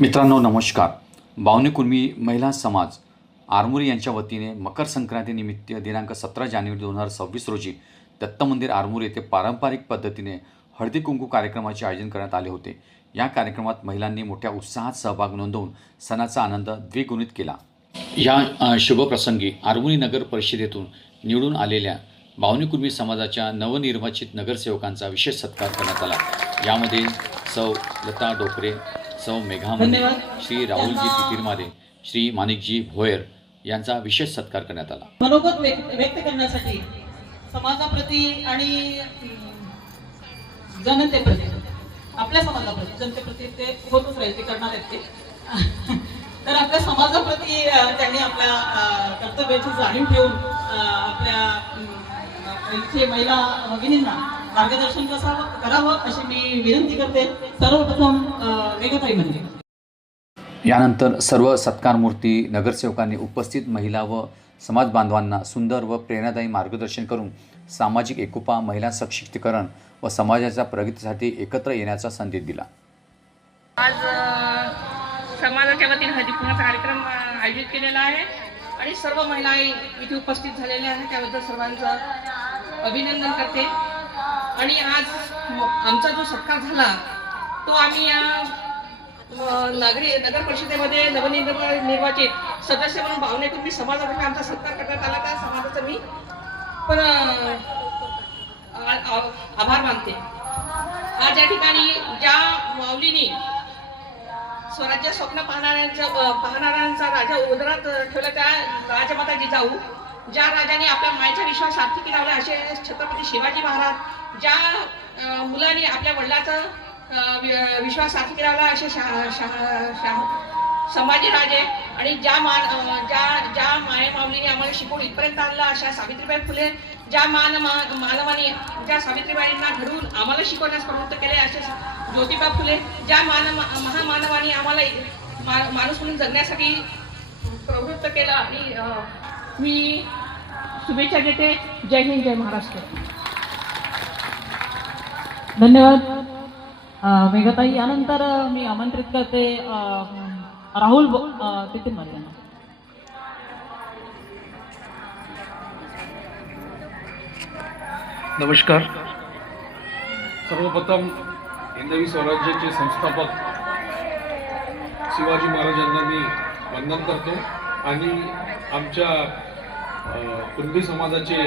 मित्रांनो नमस्कार. बावनेकुर्मी महिला समाज आरमोरी यांच्या वतीने मकर संक्रांतीनिमित्त दिनांक सतरा जानेवारी दोन हजार सव्वीस रोजी दत्त मंदिर आरमोरी येथे पारंपरिक पद्धतीने हळदी कुंकू कार्यक्रमाचे आयोजन करण्यात आले होते. या कार्यक्रमात महिलांनी मोठ्या उत्साहात सहभाग नोंदवून सणाचा आनंद द्विगुणित केला. या शुभप्रसंगी आरमोरी नगर परिषदेतून निवडून आलेल्या बावनीकुर्मी समाजाच्या नवनिर्वाचित नगरसेवकांचा विशेष सत्कार करण्यात आला. यामध्ये सौ लता डोकरे सौ मेघा मुंडे, धन्यवाद. श्री राहुलजी तितीरमारे श्री माणिकजी भोयर यांचा विशेष सत्कार करण्यात आला. मनोगत व्यक्त करण्यासाठी समाजाप्रती आणि जनतेप्रती आपल्या समाजाप्रती जनतेप्रती ते होतच राहील ते करणार आहेत ते. तर आपल्या समाजाप्रती त्यांनी आपल्या कर्तव्याची जाणीव ठेवून आपल्या इथे महिला भगिनींना मार्गदर्शन कसं करावं अशी मी विनंती करते. सर्वप्रथम मेघताई म्हणजे. यानंतर सर्व सत्कारमूर्ती नगरसेवकांनी उपस्थित महिला व समाज बांधवांना सुंदर व प्रेरणादायी मार्गदर्शन करून सामाजिक एकोपा महिला सशक्तीकरण व समाजाच्या प्रगतीसाठी एकत्र येण्याचा संदेश दिला. आज समाजाच्या वतीने हळदी कुंकवाचा कार्यक्रम आयोजित केलेला आहे आणि सर्व महिला इथे उपस्थित झालेल्या आहेत. त्याबद्दल सर्वांचं अभिनंदन करते. आणि आज आमचा जो सत्कार झाला तो आम्ही या नागरी नगर परिषदेमध्ये नवनिर्व सदस्य म्हणून भावनेतून मी समाजातर्फे आमचा सत्कार करण्यात आला त्या समाजाचा मी पण आ- आभार मानते. आज या ठिकाणी ज्या माऊलीनी स्वराज्य स्वप्न पाहणाऱ्यांचा पाहणाऱ्यांचा राजा उदरात ठेवला त्या राजमाता जिजाऊ ज्या राजाने आपल्या मायचा विश्वास सार्थकी लावला असे छत्रपती शिवाजी महाराज ज्या मुलांनी आपल्या वडिलाचा वि- विश्वास सार्थकी लावला असे शा- शा- शा- संभाजी राजे आणि ज्या मान ज्या ज्या माय माऊलीने आम्हाला शिकवून इथपर्यंत आणलं अशा सावित्रीबाई फुले ज्या मान मा- मानवाने ज्या सावित्रीबाईंना घडवून आम्हाला शिकवण्यास प्रवृत्त केले असे ज्योतिबा फुले ज्या मान महामानवाने आम्हाला मा- माणूस म्हणून जगण्यासाठी प्रवृत्त केलं आणि मी शुभेच्छा देते. जय हिंद जय महाराष्ट्र. धन्यवाद. अं, मेघताई यानंतर मी आमंत्रित करते राहुल तिथे यांना नमस्कार. सर्वप्रथम हिंदवी स्वराज्याचे संस्थापक शिवाजी महाराजांना मी वंदन करतो. आणि आमच्या कुणबी समाजाचे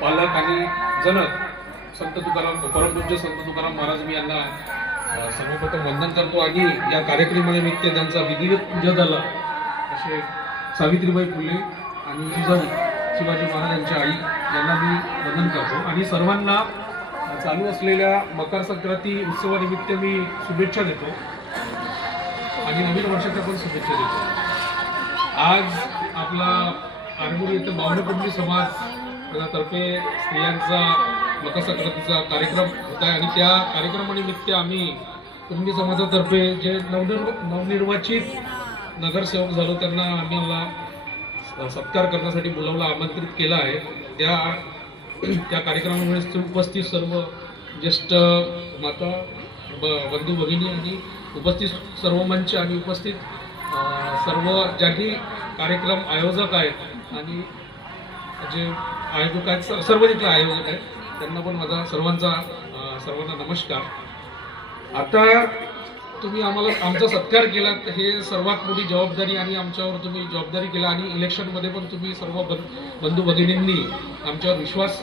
पालक आणि जनक संत तुकाराम परमपूज्य संत तुकाराम महाराज मी यांना सर्वप्रथम वंदन करतो आणि या कार्यक्रमानिमित्त त्यांचा विधिवत पूजा झाला. असे सावित्रीबाई फुले आणि जिजाऊ शिवाजी महाराजांच्या आई यांना मी वंदन करतो. आणि सर्वांना चालू असलेल्या मकर संक्रांती उत्सवानिमित्त मी शुभेच्छा देतो. आणि नवीन वर्षाच्या पण शुभेच्छा देतो. आज आपला आरमोरी इथं बावनेकुंडी समाजातर्फे स्त्रियांचा मकरसंक्रांतीचा कार्यक्रम होत आहे. आणि त्या कार्यक्रमानिमित्त आम्ही कुंभी समाजातर्फे जे नवनिर्व नवनिर्वाचित नगरसेवक झालो त्यांना आम्ही आम्हाला सत्कार करण्यासाठी बोलावला आमंत्रित केलं आहे. त्या त्या कार्यक्रमामुळे उपस्थित सर्व ज्येष्ठ माता ब बंधू भगिनी आणि उपस्थित सर्व मंच आणि उपस्थित सर्व ज्यांनी कार्यक्रम आयोजक आहेत आणि जे आयोजक आहेत स- सर्व जिथे आयोजक आहेत त्यांना पण माझा सर्वांचा सर्वांना नमस्कार. आता तुम्ही आम्हाला आमचा सत्कार केला हे सर्वात मोठी जबाबदारी आणि आमच्यावर तुम्ही जबाबदारी केला आणि इलेक्शनमध्ये पण तुम्ही सर्व बंधू भगिनींनी आमच्यावर विश्वास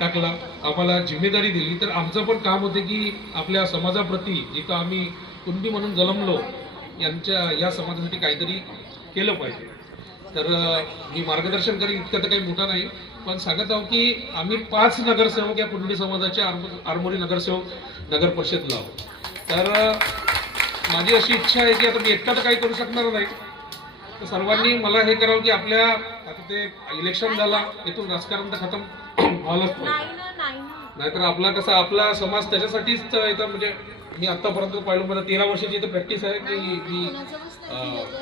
टाकला आम्हाला जिम्मेदारी दिली. तर आमचं पण काम होते की आपल्या समाजाप्रती जिथं आम्ही कुंडी म्हणून जन्मलो यांच्या या समाजासाठी काहीतरी केलं पाहिजे. तर मी मार्गदर्शन करेन इतकं तर काही मोठा नाही पण सांगत आहो की आम्ही पाच नगरसेवक या कुंडली समाजाचे आरमो- आरमोरी नगरसेवक नगर परिषदला आहोत. तर माझी अशी इच्छा आहे की आता मी एकटा तर काही करू शकणार नाही. तर सर्वांनी मला हे करावं की आपल्या आता ते इलेक्शन झाला इथून राजकारण तर खतम व्हायलाच पाहिजे. नाहीतर आपला कसा आपला समाज त्याच्यासाठीच इथं म्हणजे मी आतापर्यंत पाहिलं मला तेरा वर्षाची इथं प्रॅक्टिस आहे की मी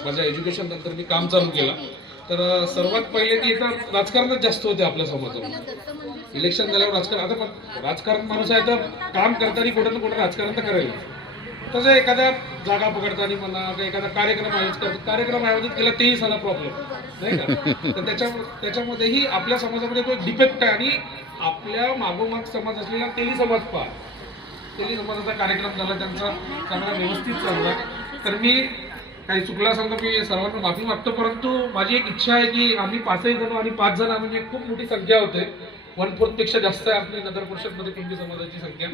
माझ्या एज्युकेशन नंतर मी काम चालू केलं. तर सर्वात पहिले की इथं राजकारणच जास्त होते आपल्या समाजामध्ये इलेक्शन झाल्यावर राजकारण आता पण राजकारण माणूस आहे तर काम करताना कुठं ना कुठं राजकारण तर करायला तसं एखाद्या जागा पकडताना म्हणा एखादा कार्यक्रम आयोजित करतो कार्यक्रम आयोजित केला तेही साधा प्रॉब्लेम नाही का? तर त्याच्या त्याच्यामध्येही आपल्या समाजामध्ये तो डिफेक्ट आहे आणि आपल्या मागोमाग समाज असलेला तेली समाज पहा. तेली समाजाचा कार्यक्रम झाला त्यांचा चांगला व्यवस्थित चालला. तर मी काही चुकला असेल तर मी सर्वांना माफी मागतो परंतु माझी एक इच्छा आहे की आम्ही पाचही जण आणि पाच जण म्हणजे खूप मोठी संख्या होते. वन फोर्थपेक्षा जास्त आहे आपली नगर परिषदमध्ये कुणबी समाजाची संख्या.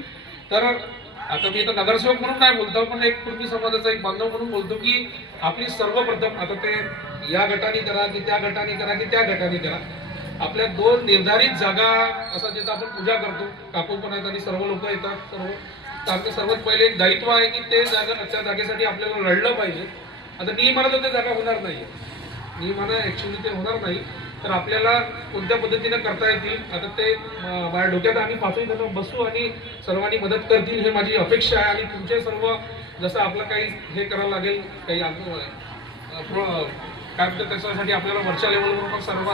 तर आता मी आता नगरसेवक म्हणून नाही बोलतो पण एक कुणबी समाजाचा एक बांधव म्हणून बोलतो की आपली सर्वप्रथम आता ते या गटाने करा की त्या गटाने करा की त्या गटाने करा. आपल्या दोन निर्धारित जागा असा जिथं आपण पूजा करतो काकू पण आहेत आणि सर्व लोक येतात सर्व तर आमचं सर्वात पहिले एक दायित्व आहे की ते जागा त्या जागेसाठी आपल्याला लढलं पाहिजे. आता नियमानं तर ते जागा होणार नाही नियमानं ऍक्च्युली ते होणार नाही. तर आपल्याला कोणत्या पद्धतीनं करता येतील? आता ते माझ्या डोक्यात आम्ही पाचही जण बसू आणि सर्वांनी मदत करतील हे माझी अपेक्षा आहे. आणि तुमचे सर्व जसं आपलं काही हे करावं लागेल काही काय म्हणतात त्याच्यासाठी आपल्याला वरच्या लेवलवर पण सर्व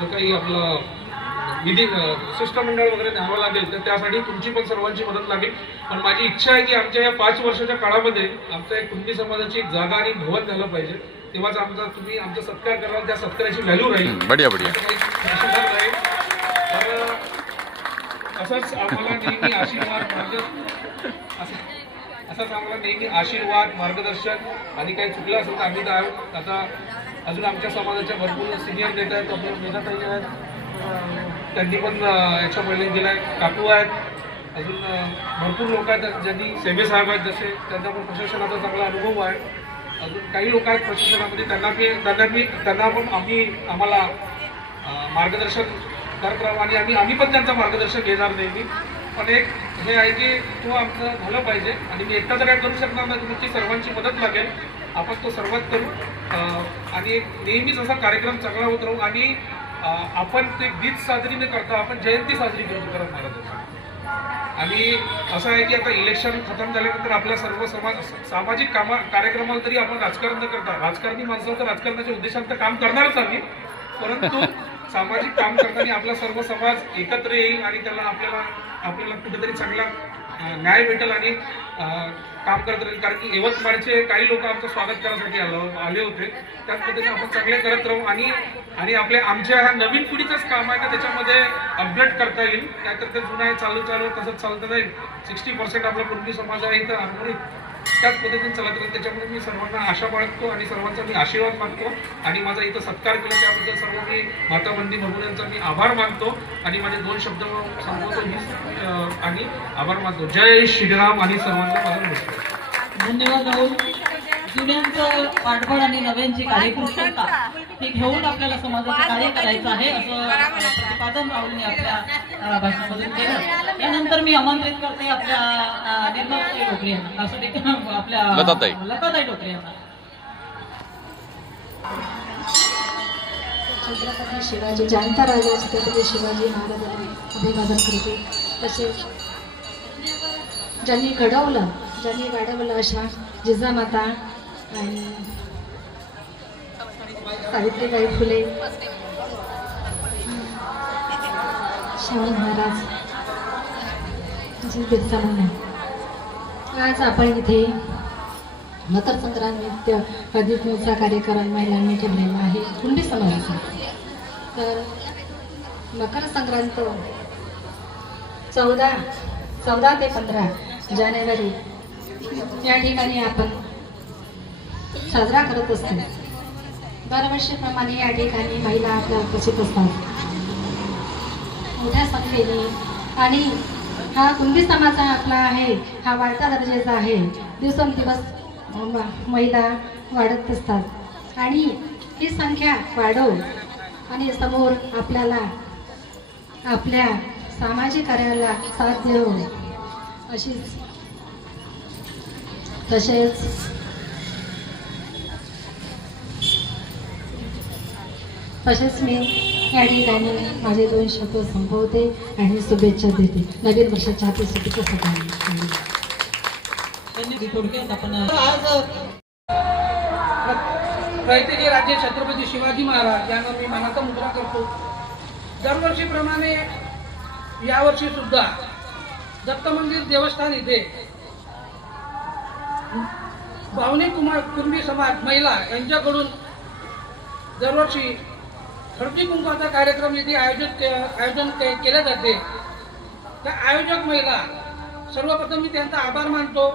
जो काही आपलं विधी शिष्टमंडळ वगैरे न्यावं लागेल तर त्यासाठी तुमची पण सर्वांची मदत लागेल. पण माझी इच्छा आहे की आमच्या या पाच वर्षाच्या काळामध्ये आमच्या एक कुणबी समाजाची एक जागा आणि भवन झालं पाहिजे. तेव्हाच आमचा तुम्ही आमचा सत्कार कराल त्या सत्काराची व्हॅल्यू राहील. बढिया बढिया. राहील. तर असंच आम्हाला नेहमी आशीर्वाद असंच आम्हाला नेहमी आशीर्वाद मार्गदर्शन आणि काही चुकलं असेल तर आम्ही तर आहोत. आता अजून आमच्या समाजाच्या भरपूर सिनियर नेते आहेत आपल्या मेधाताई आहेत. त्यांनी पण याच्या पहिले दिला आहे काकू आहेत. अजून भरपूर लोक आहेत ज्यांनी सेवे साहेब आहेत जसे त्यांचा पण प्रशासनाचा चांगला अनुभव आहे. अजून काही लोक आहेत प्रशासनामध्ये त्यांना मी त्यांना मी त्यांना पण आम्ही आम्हाला मार्गदर्शन करत राहू आणि आम्ही आम्ही पण त्यांचं मार्गदर्शन घेणार नेहमी. पण एक हे आहे की तो आमचं झालं पाहिजे आणि मी एकटा तर काय करू शकणार नाही तुमची सर्वांची मदत लागेल. आपण तो सर्वात करू. अं, आणि नेहमीच असा कार्यक्रम चांगला होत राहू आणि आपण ते गीत साजरी न करता आपण जयंती साजरी करू करत महाराजांची आणि असं आहे की आता इलेक्शन खतम झाल्यानंतर आपल्या सर्व समाज सामाजिक कामा कार्यक्रमाला तरी आपण राजकारण न करता राजकारणी माणसं तर राजकारणाच्या उद्देशांत काम करणारच आम्ही. परंतु सामाजिक काम करताना आपला सर्व समाज एकत्र येईल आणि त्याला आपल्याला आपल्याला कुठेतरी चांगला न्याय भेटेल आणि काम करत राहील. कारण की यवतमाळचे काही लोक आमचं स्वागत करण्यासाठी आलो आले होते. त्याच पद्धतीने आपण चांगले करत राहू आणि आणि आपल्या आमच्या ह्या नवीन पिढीचंच काम आहे का त्याच्यामध्ये अपडेट करता येईल. नाहीतर ते जुनं आहे चालू चालू तसंच चालतं जाईल सिक्स्टी पर्सेंट आपला कुणबी समाज आहे इथं आरमोरीत त्याच पद्धतीने चालत राहील त्याच्यामुळे मी सर्वांना आशा बाळगतो आणि सर्वांचा मी आशीर्वाद मागतो आणि माझा इथं सत्कार केला त्याबद्दल सर्व मी माता बंदी भगवून यांचा मी आभार मानतो आणि माझे दोन शब्द सांगतो मी आणि आभार मानतो. जय श्रीराम आणि सर्वांना माझा नमस्कार. धन्यवाद राहुल जुन्यांचं पाठबळ आणि नव्यांची कार्यकुशलता हे घेऊन आपल्याला समाजाचं कार्य करायचं आहे असं प्रतिपादन राहुलने आपल्या भाषणामधून केलं. यानंतर मी आमंत्रित करते आपल्या निर्मलाताई डोकरे यांना. असं ते आपल्या लताताई. लताताई डोकरे यांना. छत्रपती शिवाजी जाणता राजा छत्रपती शिवाजी महाराजांना अभिवादन करते. तसेच ज्यांनी घडवलं ज्यांनी वाढवलं अशा जिजामाता आणि सावित्रीबाई फुले. शाहू महाराज. जी बिरसा मुंडा आज आपण इथे मकर संक्रांत अधिकचा कार्यक्रम महिलांनी ठेवलेला आहे. कुंडी समाजाचा? तर मकर संक्रांत चौदा चौदा ते पंधरा जानेवारी या ठिकाणी आपण साजरा करत असतो. दरवर्षीप्रमाणे या ठिकाणी महिला आपल्या उपस्थित असतात मोठ्या संख्येने आणि हा कुंभी समाज आपला आहे हा वाढता दर्जेचा आहे. दिवसेंदिवस म- महिला वाढत असतात आणि ही संख्या वाढव आणि समोर आपल्याला आपल्या सामाजिक कार्याला साथ देऊ अशीच तसेच तसेच मी या ठिकाणी माझे दोन शब्द संपवते आणि शुभेच्छा देते. नवीन वर्षाच्या हाती सुखीचं सकाळी रयतेचे राज्य छत्रपती शिवाजी महाराज यांना मी मनाचा मुद्रा करतो. दरवर्षीप्रमाणे यावर्षी सुद्धा दत्त मंदिर देवस्थान इथे भावनिक कुमार कुणबी समाज महिला यांच्याकडून दरवर्षी हळदी कुंकवाचा कार्यक्रम इथे आयोजित के- आयोजन के- केले जाते. त्या आयोजक महिला सर्वप्रथम मी त्यांचा आभार मानतो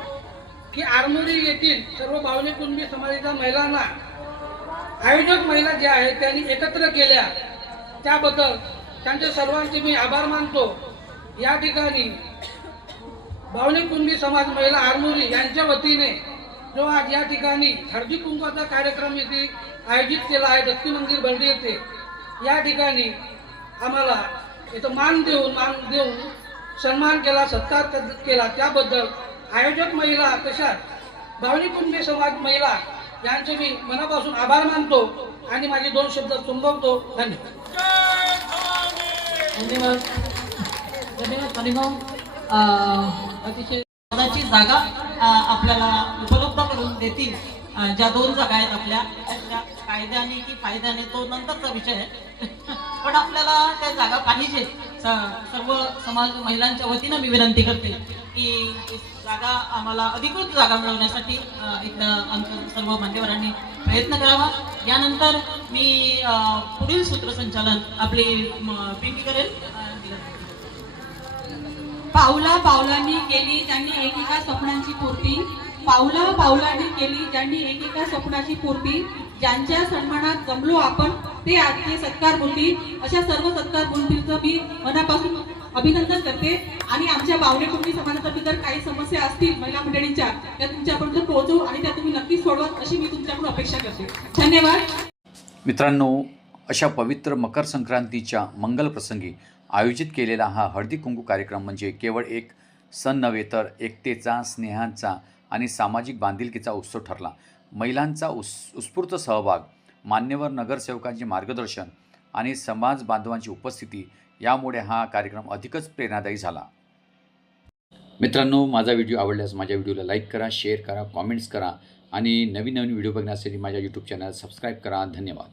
की आरमोरी येथील सर्व भावनिक कुणबी समाजाच्या महिलांना आयोजक महिला ज्या आहेत त्यांनी एकत्र केल्या. त्याबद्दल त्यांचे सर्वांचे मी आभार मानतो. या ठिकाणी भावनिक कुणबी समाज महिला आरमोरी यांच्या वतीने जो आज या ठिकाणी हळदी कुंकवाचा कार्यक्रम येथे आयोजित केला आहे दत्ती मंदिर बर्डी येथे. या ठिकाणी आम्हाला इथं मान देऊन मान देऊन सन्मान केला सत्कार केला. त्याबद्दल आयोजक महिला तशाच भावनिक समाज महिला यांचे मी मनापासून आभार मानतो आणि माझे दोन शब्द संभवतो धन्यवाद. धन्यवाद. धन्यवाद अतिशय पदाची जागा आपल्याला उपलब्ध करून देतील ज्या दोन जागा आहेत आपल्या त्या कायद्याने की फायद्याने तो नंतरचा विषय आहे. पण आपल्याला त्या जागा पाहिजे. सर्व समाज महिलांच्या वतीनं मी विनंती करते की जागा आम्हाला अधिकृत जागा मिळवण्यासाठी इथं आमच्या सर्व मान्यवरांनी प्रयत्न करावा. यानंतर मी अं, पुढील सूत्रसंचालन आपली पिंकी करेल. पावला पावलांनी केली त्यांनी एकेका स्वप्नांची पूर्ती. पावला पावलांनी केली ज्यांनी एकेका स्वप्नाची पूर्ती. ज्यांच्या सन्मानात जमलो आपण ते आजचे सत्कार बोलतील. अशा सर्व सत्कार मूर्तींचं मी मनापासून अभिनंदन करते. आणि आमच्या बावणे कुटुंबी समाजासाठी जर काही समस्या असतील महिला मंडळींच्या त्या तुमच्यापर्यंत पोहोचवू आणि त्या तुम्ही नक्कीच सोडवत अशी मी तुमच्याकडून अपेक्षा करते. धन्यवाद. मित्रांनो अशा पवित्र मकर संक्रांतीच्या मंगल प्रसंगी आयोजित केलेला हा हळदी कुंकू कार्यक्रम म्हणजे केवळ एक सण नव्हे तर एकतेचा स्नेहांचा आणि सामाजिक बांधिलकीचा उत्सव ठरला. महिलांचा उस उत्स्फूर्त सहभाग मान्यवर नगरसेवकांचे मार्गदर्शन आणि समाज बांधवांची उपस्थिती यामुळे हा कार्यक्रम अधिकच प्रेरणादायी झाला. मित्रांनो माझा व्हिडिओ आवडल्यास माझ्या व्हिडिओला लाईक करा शेअर करा कॉमेंट्स करा आणि नवीन नवीन व्हिडिओ बघण्यासाठी माझ्या यूट्यूब चॅनल सबस्क्राईब करा. धन्यवाद.